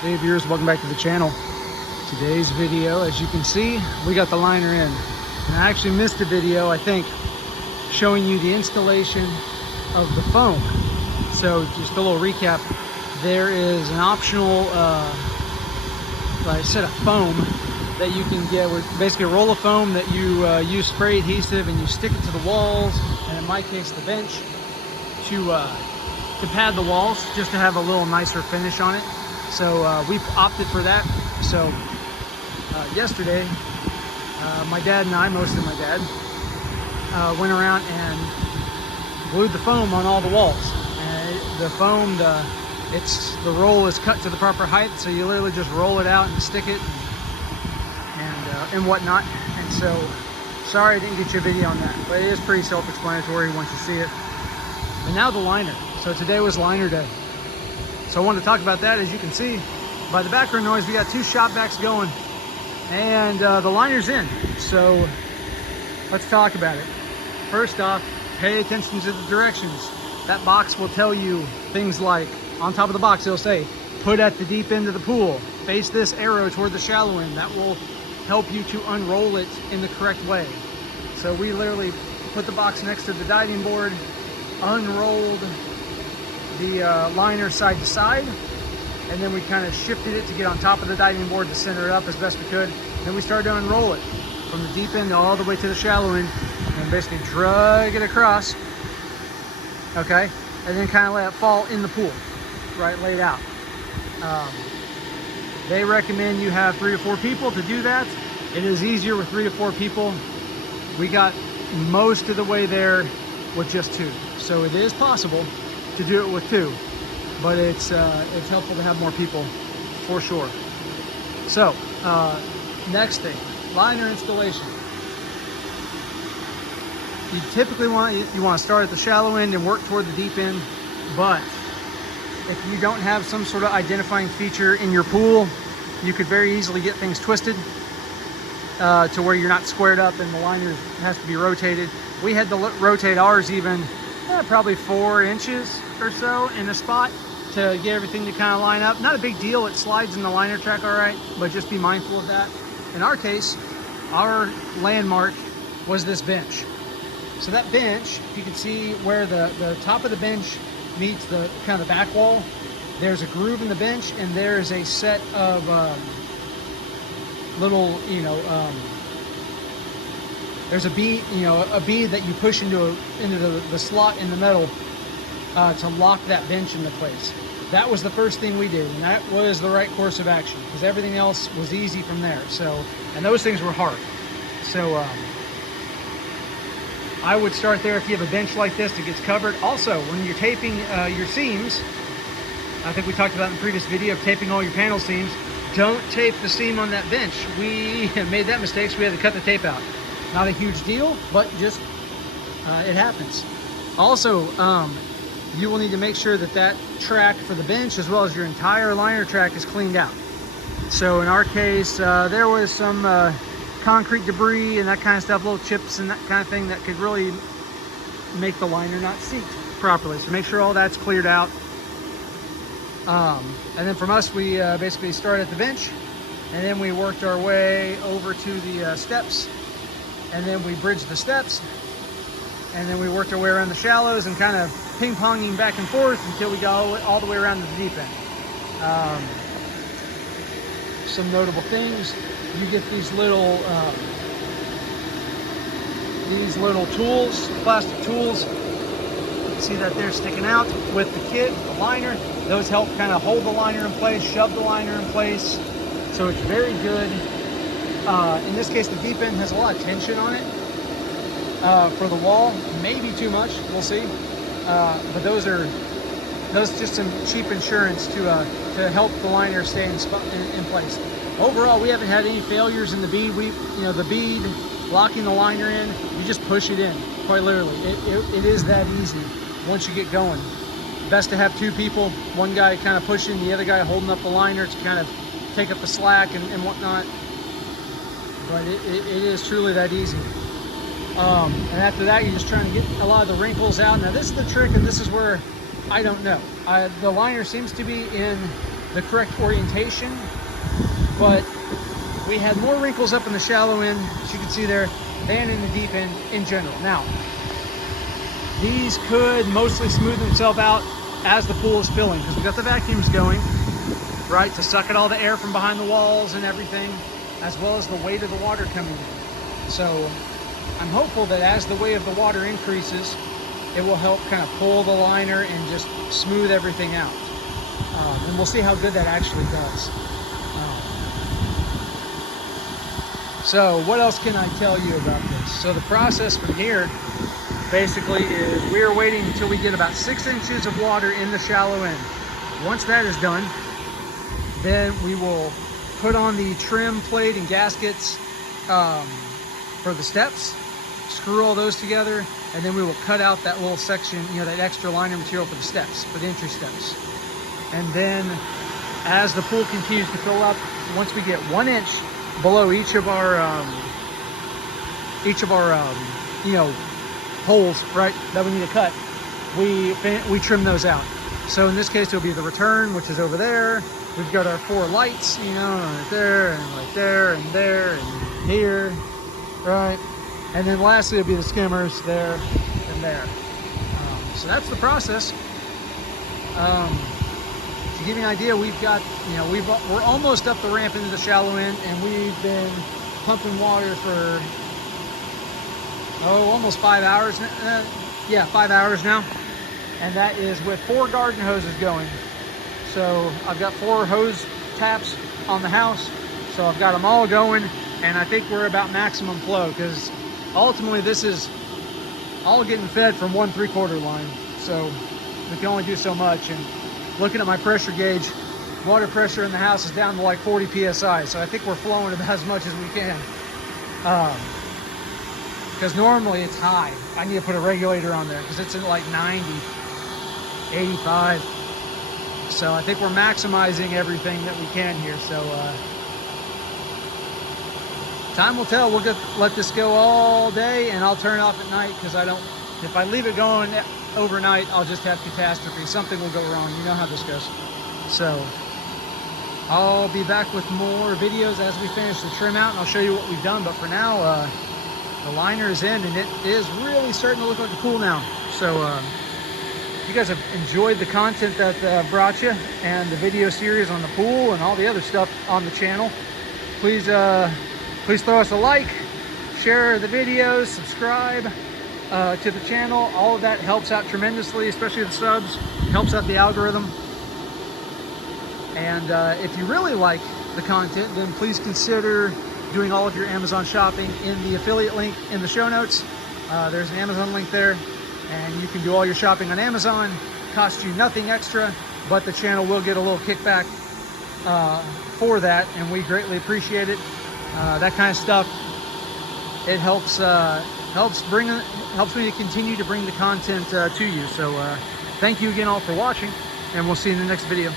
Hey viewers, welcome back to the channel. Today's video, as you can see, we got the liner in. And I actually missed a video, I think, showing you the installation of the foam. So just a little recap. There is an optional, like I said, a foam that you can get with basically a roll of foam that you use spray adhesive and you stick it to the walls, and in my case the bench, to pad the walls, just to have a little nicer finish on it. So we opted for that. So yesterday, my dad and I, mostly my dad, went around and glued the foam on all the walls. And the foam, the roll is cut to the proper height, so you literally just roll it out and stick it and whatnot. And so, sorry I didn't get you a video on that, but it is pretty self-explanatory once you see it. And now the liner. So today was liner day. So I wanted to talk about that. As you can see by the background noise, we got two shop vacs going and the liner's in. So let's talk about it. First off, pay attention to the directions. That box will tell you things like, on top of the box, it'll say, put at the deep end of the pool, face this arrow toward the shallow end. That will help you to unroll it in the correct way. So we literally put the box next to the diving board, unrolled the liner side to side, and then we kind of shifted it to get on top of the diving board to center it up as best we could. Then we started to unroll it from the deep end all the way to the shallow end, and basically drag it across, okay, and then kind of let it fall in the pool, right, laid out. They recommend you have 3 to 4 people to do that. It is easier with 3 to 4 people. We got most of the way there with just 2, so it is possible to do it with 2, but it's helpful to have more people for sure. So next thing, liner installation. You typically want to start at the shallow end and work toward the deep end, but if you don't have some sort of identifying feature in your pool, you could very easily get things twisted to where you're not squared up and the liner has to be rotated. We had to rotate ours even probably 4 inches or so in a spot to get everything to kind of line up. Not a big deal, it slides in the liner track all right, but just be mindful of that. In our case, our landmark was this bench. So that bench, you can see where the top of the bench meets the kind of the back wall. There's a groove in the bench, and there's a set of little, there's a bead, a bead that you push into the slot in the metal to lock that bench into place. That was the first thing we did, and that was the right course of action, because everything else was easy from there. So, and those things were hard. So I would start there if you have a bench like this that gets covered. Also, when you're taping your seams, I think we talked about in the previous video of taping all your panel seams, don't tape the seam on that bench. We made that mistake, so we had to cut the tape out. Not a huge deal, but just it happens. Also, you will need to make sure that that track for the bench, as well as your entire liner track, is cleaned out. So in our case, there was some concrete debris and that kind of stuff, little chips and that kind of thing that could really make the liner not seat properly. So make sure all that's cleared out. And then from us, we basically started at the bench, and then we worked our way over to the steps, and then we bridged the steps, and then we worked our way around the shallows and kind of ping-ponging back and forth until we got all the way around to the deep end. Some notable things: you get these little tools, plastic tools. See that they're sticking out with the kit, the liner. Those help kind of hold the liner in place, shove the liner in place. So it's very good. In this case, the deep end has a lot of tension on it for the wall. Maybe too much, we'll see. But those just some cheap insurance to help the liner stay in place. Overall, we haven't had any failures in the bead. The bead locking the liner in, you just push it in, quite literally. It is that easy once you get going. Best to have 2 people, one guy kind of pushing, the other guy holding up the liner to kind of take up the slack and whatnot. But it is truly that easy. And after that, you're just trying to get a lot of the wrinkles out. Now this is the trick, and this is where I don't know. The liner seems to be in the correct orientation, but we had more wrinkles up in the shallow end, as you can see there, than in the deep end in general. Now, these could mostly smooth themselves out as the pool is filling, because we got the vacuums going, right, to suck at all the air from behind the walls and everything, as well as the weight of the water coming in. So I'm hopeful that as the weight of the water increases, it will help kind of pull the liner and just smooth everything out. And we'll see how good that actually does. So what else can I tell you about this? So the process from here basically is we are waiting until we get about 6 inches of water in the shallow end. Once that is done, then we will put on the trim plate and gaskets for the steps, screw all those together, and then we will cut out that little section, you know, that extra liner material for the steps, for the entry steps. And then as the pool continues to fill up, once we get 1 inch below each of our you know, holes, right, that we need to cut, we trim those out. So in this case, it'll be the return, which is over there. We've got our 4 lights, you know, right there, and right there, and there, and here, right? And then lastly, it'll be the skimmers there and there. So that's the process. To give you an idea, we've got, you know, we're almost up the ramp into the shallow end, and we've been pumping water for, almost 5 hours. Yeah, 5 hours now. And that is with 4 garden hoses going. So I've got 4 hose taps on the house. So I've got them all going, and I think we're about maximum flow, because ultimately this is all getting fed from 1 3/4 line. So we can only do so much. And looking at my pressure gauge, water pressure in the house is down to like 40 PSI. So I think we're flowing about as much as we can. Because normally it's high. I need to put a regulator on there because it's at like 90, 85. So I think we're maximizing everything that we can here. So time will tell. We'll let this go all day, and I'll turn it off at night, because if I leave it going overnight, I'll just have catastrophe. Something will go wrong. You know how this goes. So I'll be back with more videos as we finish the trim out, and I'll show you what we've done. But for now, the liner is in, and it is really starting to look like a pool now. So if you guys have enjoyed the content that I've brought you, and the video series on the pool and all the other stuff on the channel, please throw us a like, share the videos, subscribe to the channel. All of that helps out tremendously, especially the subs. It helps out the algorithm. And if you really like the content, then please consider doing all of your Amazon shopping in the affiliate link in the show notes. There's an Amazon link there, and you can do all your shopping on Amazon. Costs you nothing extra, but the channel will get a little kickback for that, and we greatly appreciate it. That kind of stuff, it helps me to continue to bring the content to you. So thank you again all for watching, and we'll see you in the next video.